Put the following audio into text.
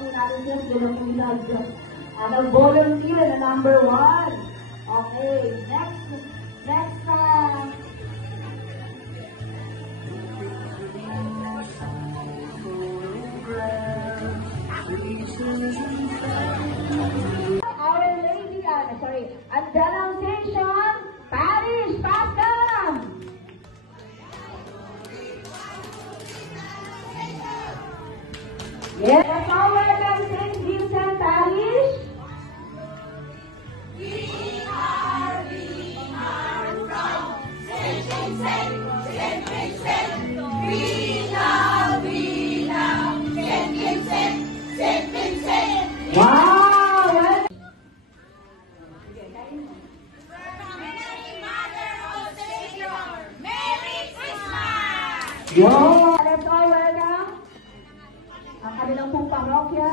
po natin siya sila po nag-volunteer na number 1. Okay, next Our Lady, at the Annunciation Parish Pascal. Yes, the power of St. Vincent Parish. We are proud. St. Vincent, St. Vincent. We love, St. Vincent, St. Vincent. Wow! Yo! Let's all welcome ang kanilang pong parokya.